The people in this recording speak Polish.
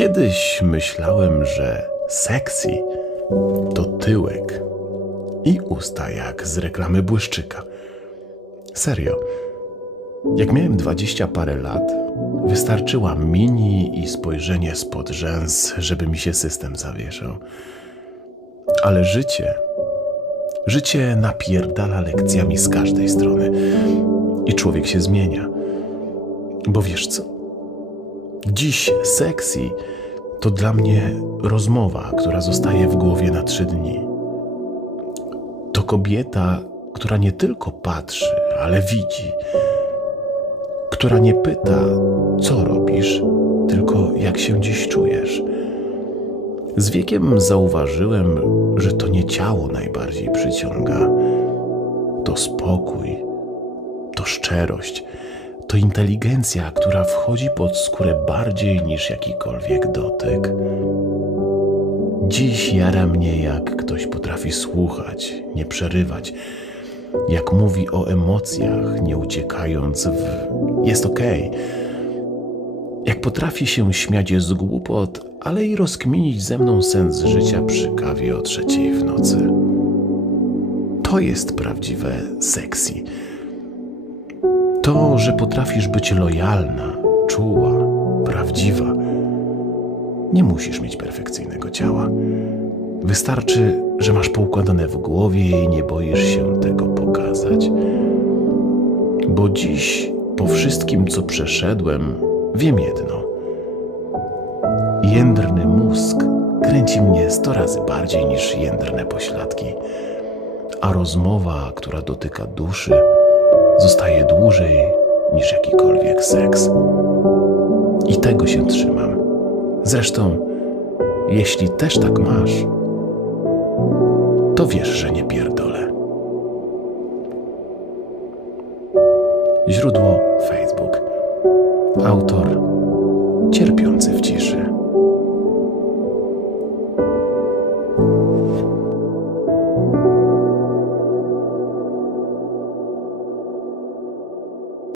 Kiedyś myślałem, że sexy to tyłek i usta jak z reklamy błyszczyka. Serio. Jak miałem dwadzieścia parę lat, wystarczyła mini i spojrzenie spod rzęs, żeby mi się system zawieszał. Ale życie, życie napierdala lekcjami z każdej strony i człowiek się zmienia. Bo wiesz co? Dziś sexy to dla mnie rozmowa, która zostaje w głowie na trzy dni. To kobieta, która nie tylko patrzy, ale widzi. Która nie pyta, co robisz, tylko jak się dziś czujesz. Z wiekiem zauważyłem, że to nie ciało najbardziej przyciąga. To spokój, to szczerość, to inteligencja, która wchodzi pod skórę bardziej niż jakikolwiek dotyk. Dziś jara mnie, jak ktoś potrafi słuchać, nie przerywać, jak mówi o emocjach, nie uciekając w jest okej. Jak potrafi się śmiać z głupot, ale i rozkminić ze mną sens życia przy kawie o trzeciej w nocy. To jest prawdziwe sexy. To, że potrafisz być lojalna, czuła, prawdziwa. Nie musisz mieć perfekcyjnego ciała. Wystarczy, że masz poukładane w głowie i nie boisz się tego pokazać. Bo dziś, po wszystkim, co przeszedłem, wiem jedno. Jędrny mózg kręci mnie sto razy bardziej niż jędrne pośladki, a rozmowa, która dotyka duszy, zostaje dłużej niż jakikolwiek seks. I tego się trzymam. Zresztą, jeśli też tak masz, to wiesz, że nie pierdolę. Źródło Facebook. Autor cierpiący w ciszy.